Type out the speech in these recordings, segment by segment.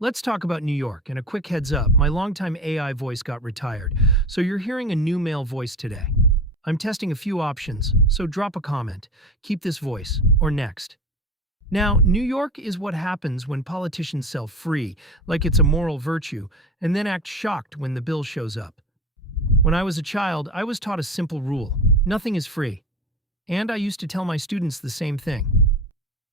Let's talk about New York, and a quick heads up, my longtime AI voice got retired, so you're hearing a new male voice today. I'm testing a few options, so drop a comment, keep this voice, or next. Now, New York is what happens when politicians sell free, like it's a moral virtue, and then act shocked when the bill shows up. When I was a child, I was taught a simple rule: nothing is free. And I used to tell my students the same thing.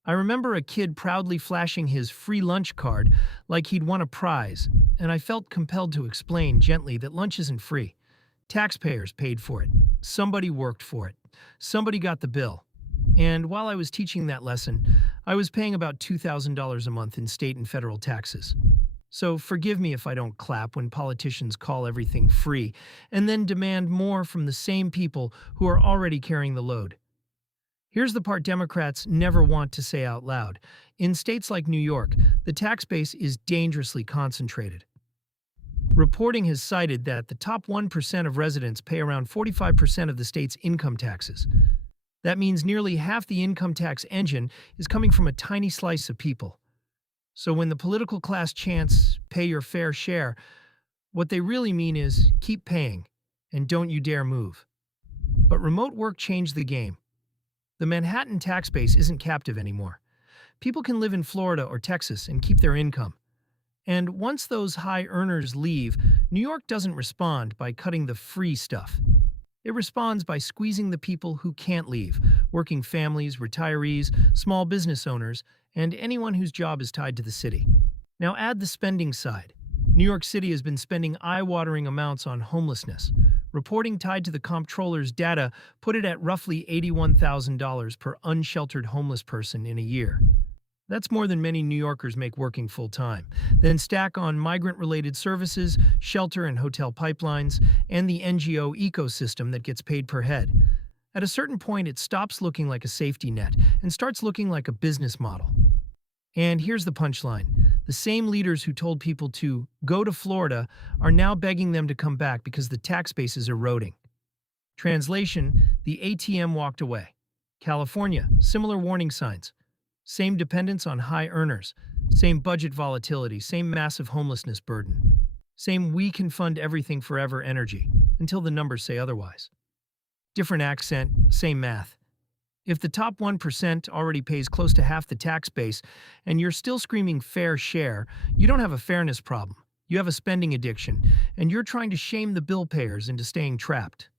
I remember a kid proudly flashing his free lunch card like he'd won a prize, and I felt compelled to explain gently that lunch isn't free. Taxpayers paid for it. Somebody worked for it. Somebody got the bill. And while I was teaching that lesson, I was paying about $2,000 a month in state and federal taxes. So forgive me if I don't clap when politicians call everything free and then demand more from the same people who are already carrying the load. Here's the part Democrats never want to say out loud. In states like New York, the tax base is dangerously concentrated. Reporting has cited that the top 1% of residents pay around 45% of the state's income taxes. That means nearly half the income tax engine is coming from a tiny slice of people. So when the political class chants, "pay your fair share," what they really mean is, keep paying, and don't you dare move. But remote work changed the game. The Manhattan tax base isn't captive anymore. People can live in Florida or Texas and keep their income. And once those high earners leave, New York doesn't respond by cutting the free stuff. It responds by squeezing the people who can't leave: working families, retirees, small business owners, and anyone whose job is tied to the city. Now add the spending side. New York City has been spending eye-watering amounts on homelessness. Reporting tied to the comptroller's data put it at roughly $81,000 per unsheltered homeless person in a year. That's more than many New Yorkers make working full-time. Then stack on migrant-related services, shelter and hotel pipelines, and the NGO ecosystem that gets paid per head. At a certain point, it stops looking like a safety net and starts looking like a business model. And here's the punchline. The same leaders who told people to go to Florida are now begging them to come back because the tax base is eroding. Translation: the ATM walked away. California, similar warning signs. Same dependence on high earners, same budget volatility, same massive homelessness burden, same "we can fund everything forever" energy, until the numbers say otherwise. Different accent, same math. If the top 1% already pays close to half the tax base and you're still screaming fair share, you don't have a fairness problem. You have a spending addiction, and you're trying to shame the bill payers into staying trapped.